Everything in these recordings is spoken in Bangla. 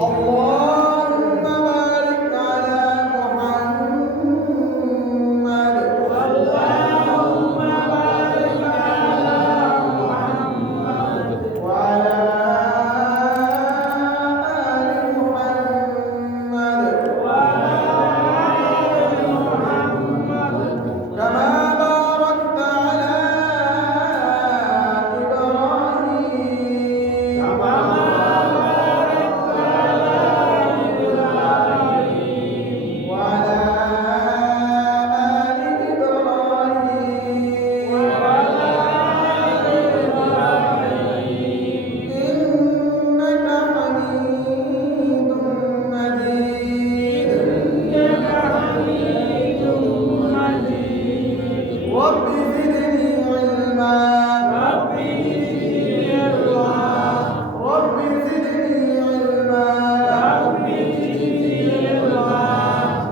اللهم بارك على محمد اللهم بارك على محمد وعلى آل محمد كما باركت على إبراهيم وعلى آل إبراهيم إنك حميد مجيد رب زدني علما رب زدني علما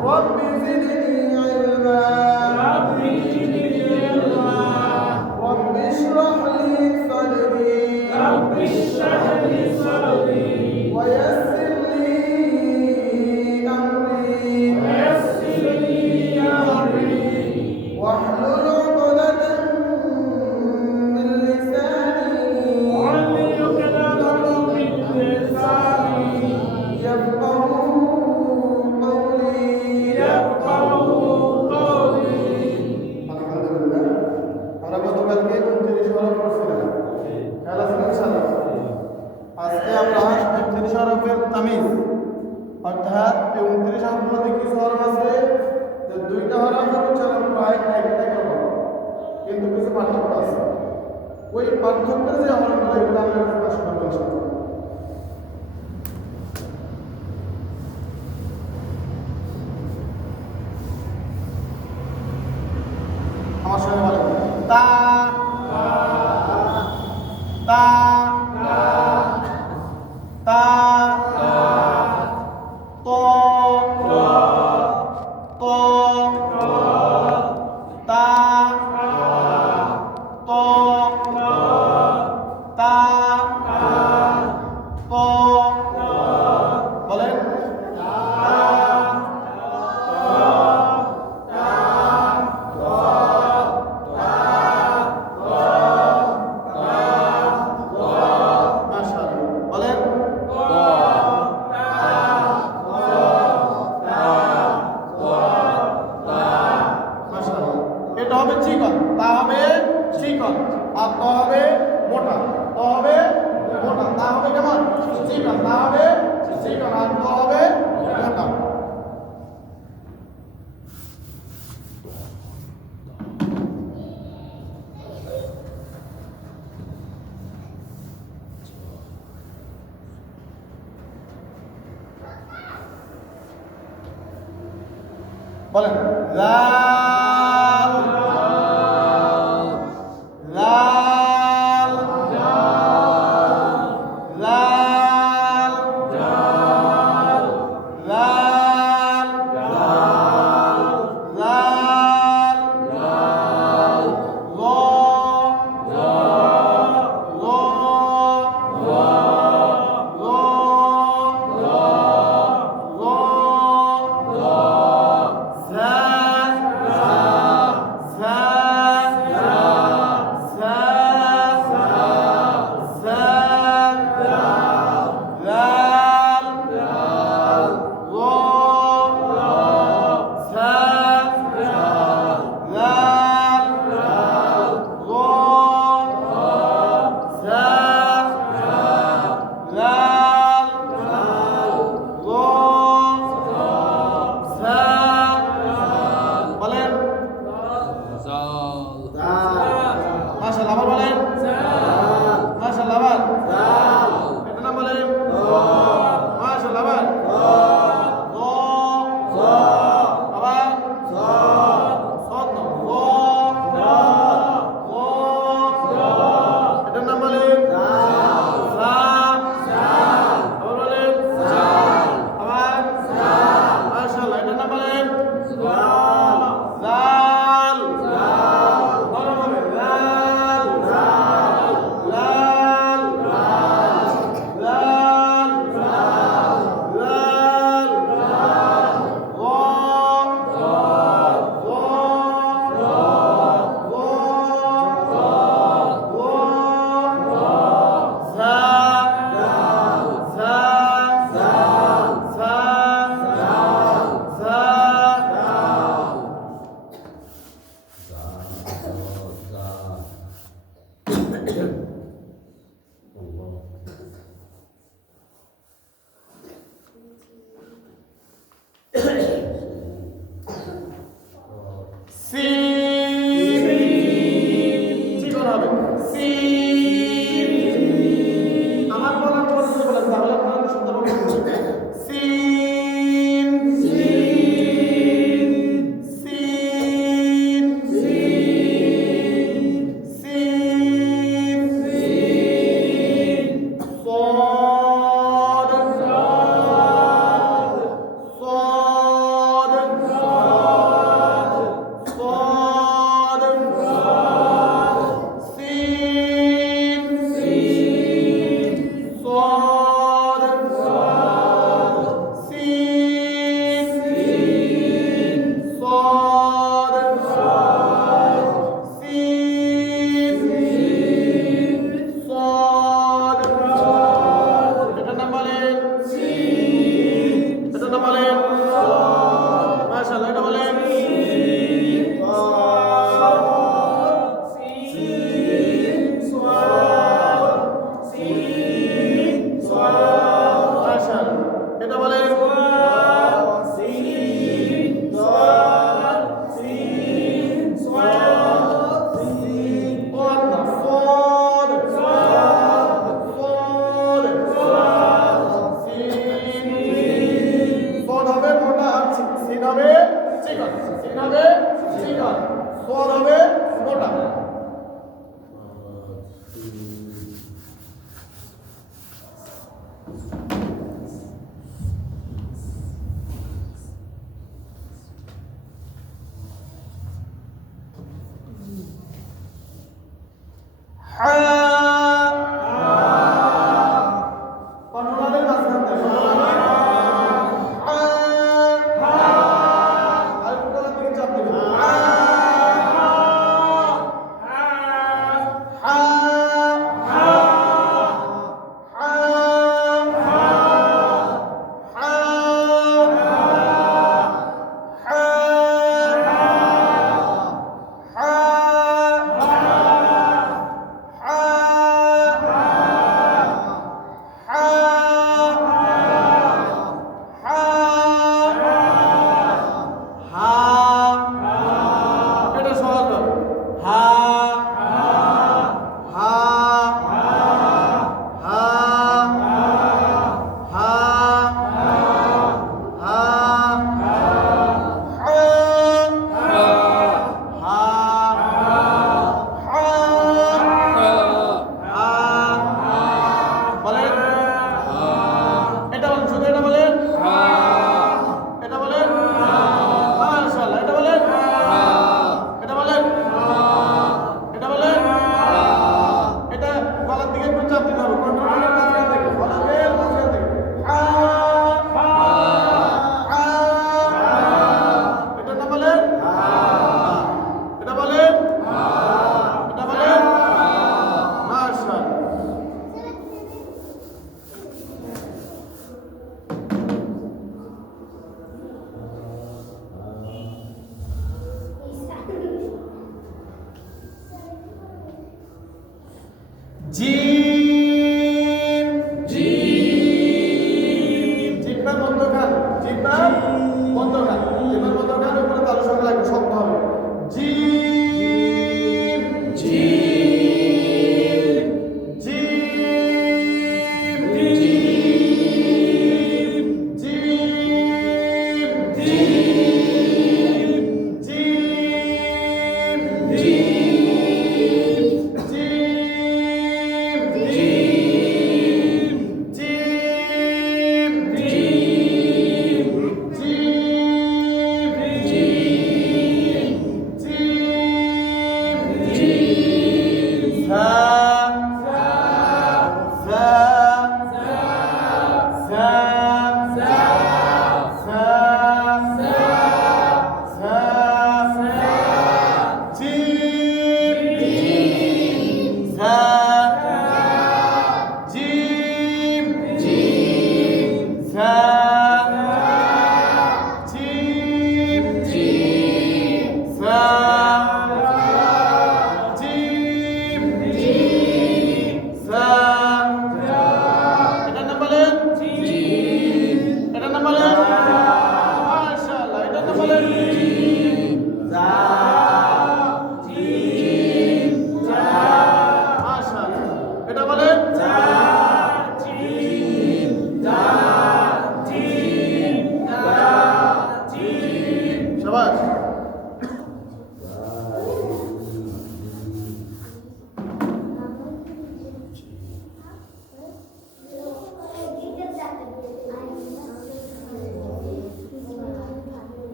رب زدني علما رب اشرح لي صدري ويسر لي أمري واحلل عقدة من لساني يفقهوا قولي আলহামদুলিল্লাহ আমরা গতকালকে 29 হরফ পড়ছিলাম খেয়াল আছে ইনশাআল্লাহ আজকে আমরা 29 হরফের তামিজ অর্থাৎ এই 29 হরফের মধ্যে কিছু হরফ আছে যে দুইটা হরফের উচ্চারণ প্রায় একই রকম কিন্তু কিছু পার্থক্য আছে ওই পার্থক্যের যে হরফগুলো এগুলো আমরা প্রকাশ করব ইনশাআল্লাহ আমার সঙ্গে বলেন তা তা তা ত ত তা ত তা ত বলেন মাশাআল্লাহ বলেন মাশাআল্লাহ এটা হবে চিকন তা হবে চিকন আর ত হবে মোটা ত হবে মোটা তা হবে কেমন চিকন তা হবে চিকন আর ত হবে মোটা বলেন লাল লাল লাল লাল লাল ল ল ল ল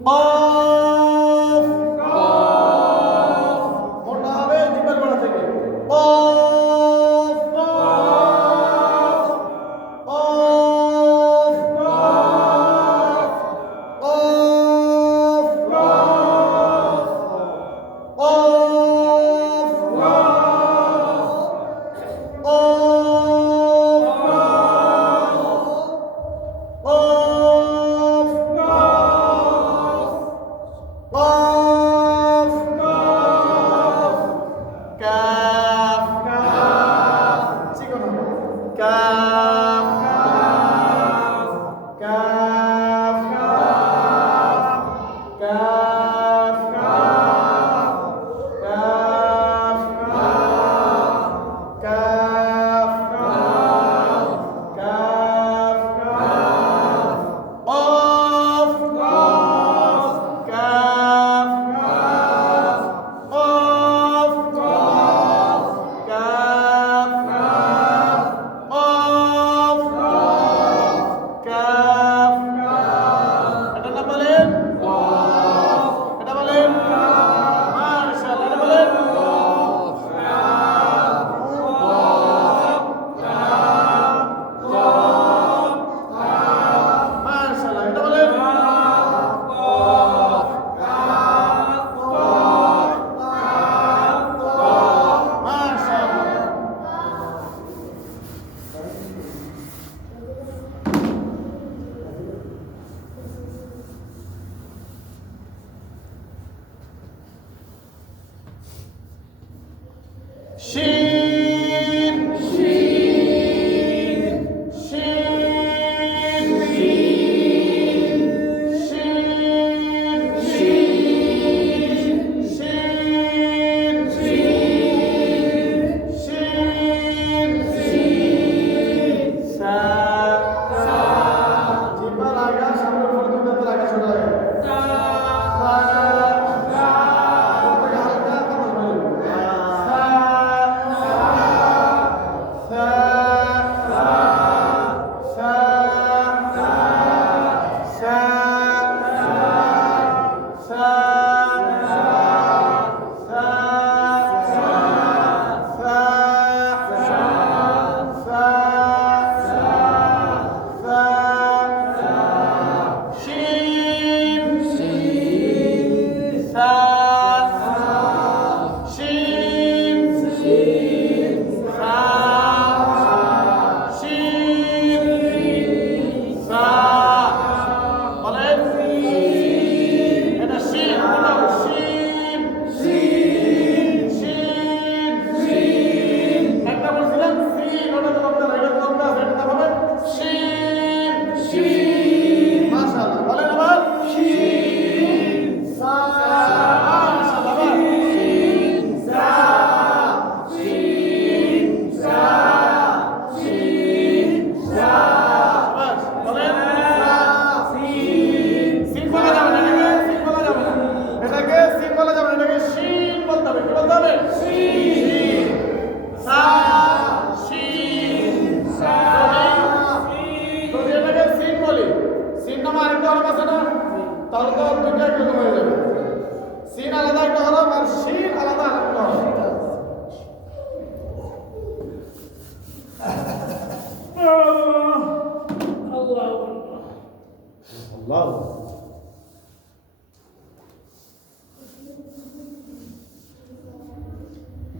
অফ মোটা হবে জিব্বার গোড়া থেকে অফ অফ অফ শিন শিন শিন শিন শিন শিন শিন শিন সা সা জিব্বা লাগা সামনে উপর দুটো লাগা ছোট লাগা সা সা হালকা তাহলে তো দুটো একরকম হয়ে যাবে সিন আলাদা একটা হরফ আর শিন আলাদা একটা হরফ আল্লাহ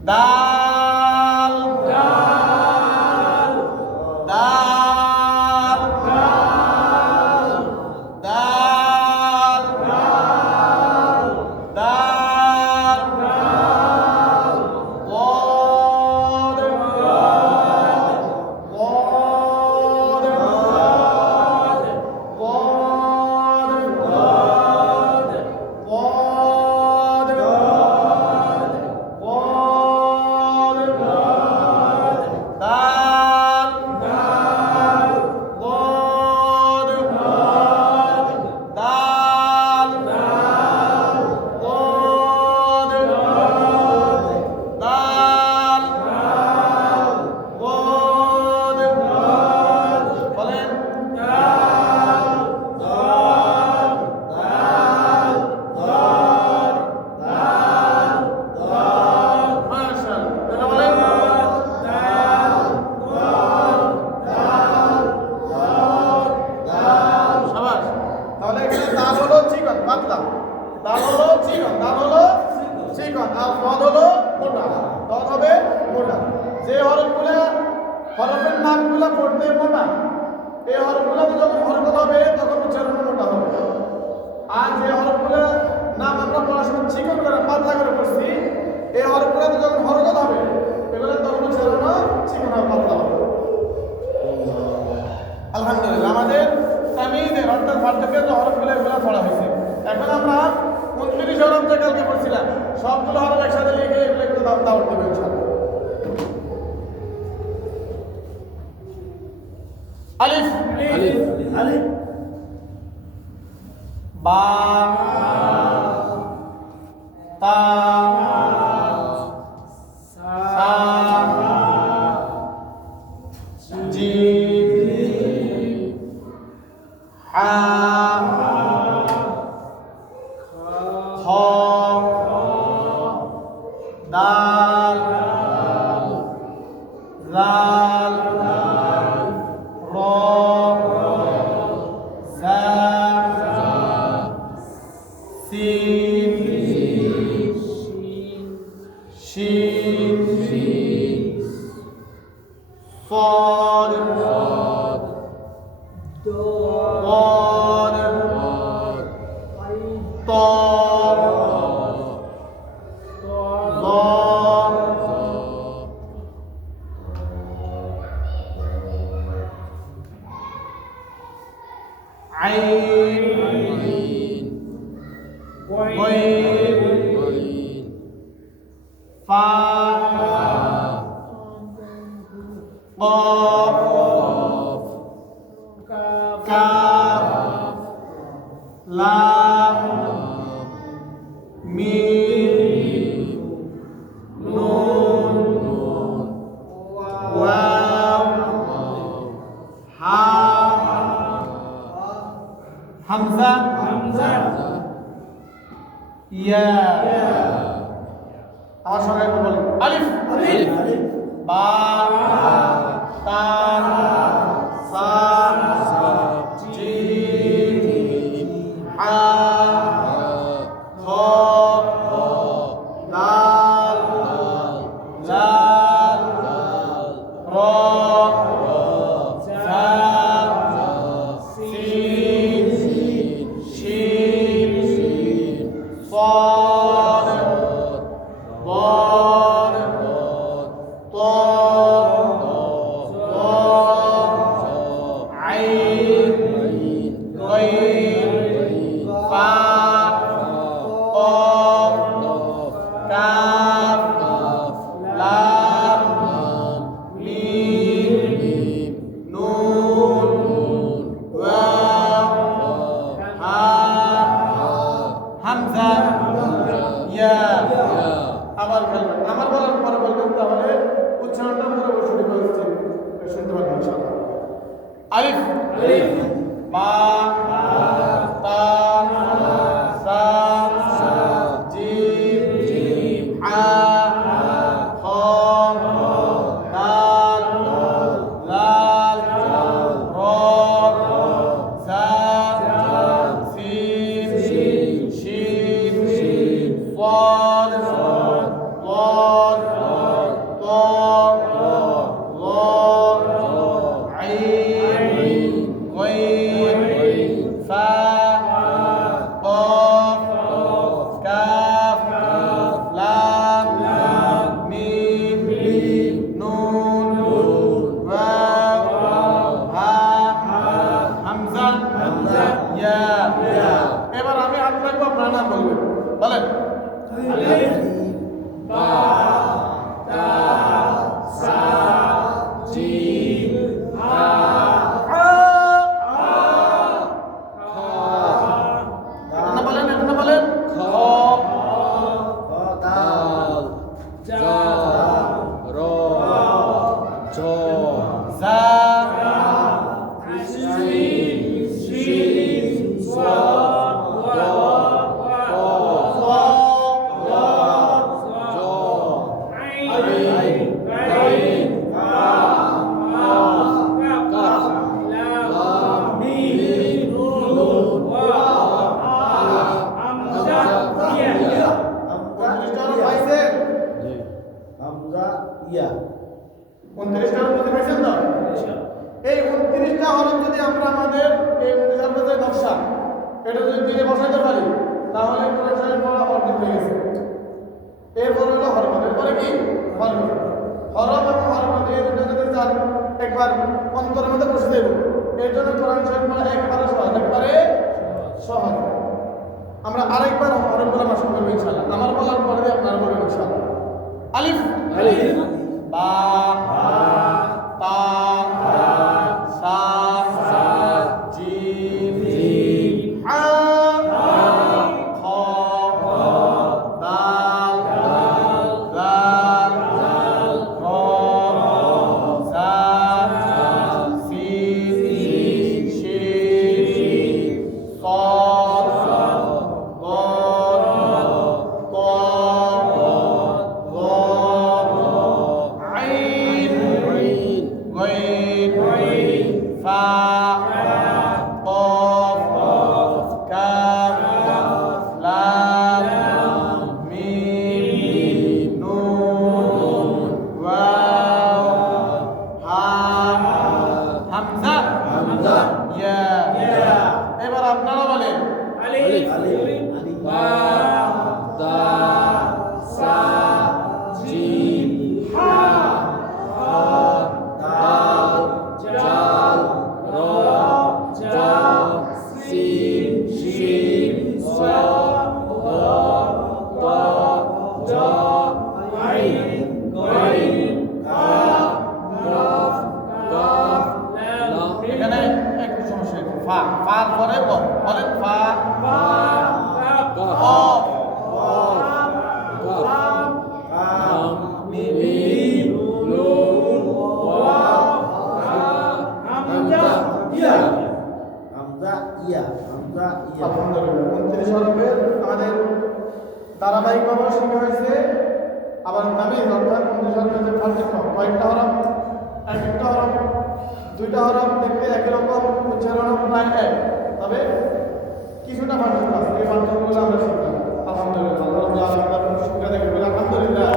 দাল দাল দাল দাল দাল দাল যে হরফগুলো হরফের নামগুলো পড়তে মোটা, এই হরফগুলোতে যখন হরকত হবে তখন উচ্চারণ মোটা হবে। আর যে হরফগুলো নাম আমরা পড়াশোনা চিকন করে পাতলা করে পড়ছি, এই হরফগুলোতে যখন হরকত হবে এগুলো তখন উচ্চারণ চিকন আর পাতলা হবে। আলহামদুলিল্লাহ, আমাদের তামিদের অর্থাৎ পার্থক্যের যে হরফগুলো এগুলো পড়া হয়েছে। এখন আমরা 29 হরফ যে কালকে পড়ছিলাম, সবগুলো হরফ একসাথে লিখে এগুলো একটু দাওয়াত দেবো ইনশাআল্লাহ। আলিফ আলিফ বা তা সা জিম হা খ দাল জাল র জা সিন শিন صاد ضاد طاء ظاء عين غين فاء قاف كاف لام ميم نون واو حاء همزة يا আমার সঙ্গে একবার বলেন আলিফ বা তা সা জিম হা খ দাল জাল র জা সিন শিন صاد ضاد طاء عين غين فاء قاف كاف لام ميم نون واو حاء হামজা ইয়া আবার বলবেন, আমার বলার পরে বলবেন, তাহলে উচ্চারণটা পুরো সঠিক হচ্ছে, শুনতে পারবেন ইনশাআল্লাহ। আলিফ বা তা সা জিম হা খ দাল জাল র ফা ফার পরে ক বলেন ফা ক আলহামদুলিল্লাহ 29 হরফের আমাদের ধারাবাহিকভাবে শেখা হয়েছে। আবার তামিজ অর্থাৎ 29 হরফের যে পার্থক্য কয়েকটা হরফ একটা হরফ দুইটা হরফ দেখতে একই রকম উচ্চারণ প্রায় এক, তবে কিছুটা পার্থক্য আছে। এই পার্থক্যগুলো আমরা শিখলাম। আলহামদুলিল্লাহ আল্লাহ রাব্বুল আলামিন শুকরিয়া দেখবেন। আলহামদুলিল্লাহ।